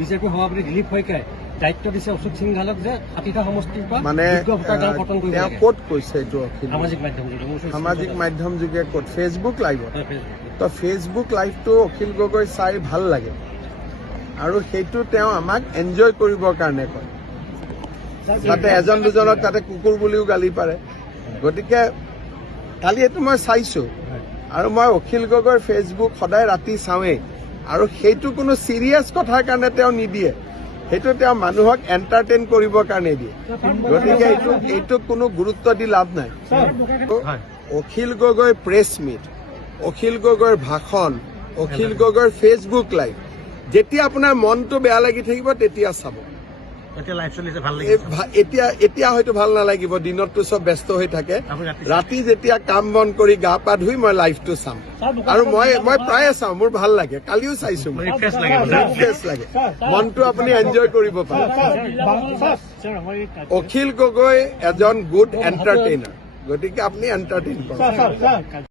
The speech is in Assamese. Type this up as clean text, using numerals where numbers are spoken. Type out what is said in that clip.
বিজেপি সভাপতি দিলীপ শইকীয়াই দায়িত্ব দিছে অশোক সিংঘালক যে 60টা সমষ্টিৰ পৰা মানে পতন কৰিব তেওঁ ক'ত কৈছে এইটো সামাজিক মাধ্যম যোগে ক'ত ফেচবুক লাইভত তো ফেচবুক লাইভটো অখিল গগৈ চাই ভাল লাগে আৰু সেইটো তেওঁ আমাক এনজয় কৰিবৰ কাৰণে কয় তাতে এজন দুজনক তাতে কুকুৰ বুলিও গালি পাৰে গতিকে কালি এইটো মই চাইছো আৰু মই অখিল গগৈৰ ফেচবুক সদায় ৰাতি চাওঁৱেই আৰু সেইটো কোনো চিৰিয়াছ কথাৰ কাৰণে তেওঁ নিদিয়ে সেইটো তেওঁ মানুহক এণ্টাৰটেইন কৰিবৰ কাৰণে দিয়ে গতিকে এইটো কোনো গুৰুত্ব দি লাভ নাই অখিল গগৈৰ প্ৰেছ মিট অখিল গগৈৰ ভাষণ অখিল গগৈৰ ফেচবুক লাইভ যেতিয়া আপোনাৰ মনটো বেয়া লাগি থাকিব তেতিয়া চাব এতিয়া হয়তো ভাল নালাগিব দিনততো চব ব্যস্ত হৈ থাকে ৰাতি যেতিয়া কাম বন কৰি গা পা ধুই মই লাইভটো চাম আৰু মই প্ৰায়ে চাওঁ মোৰ ভাল লাগে কালিও চাইছো ফ্ৰেছ লাগে মনটো আপুনি এনজয় কৰিব পাৰে অখিল গগৈ এজন গুড এণ্টাৰটেইনাৰ গতিকে আপুনি এণ্টাৰটেইন কৰক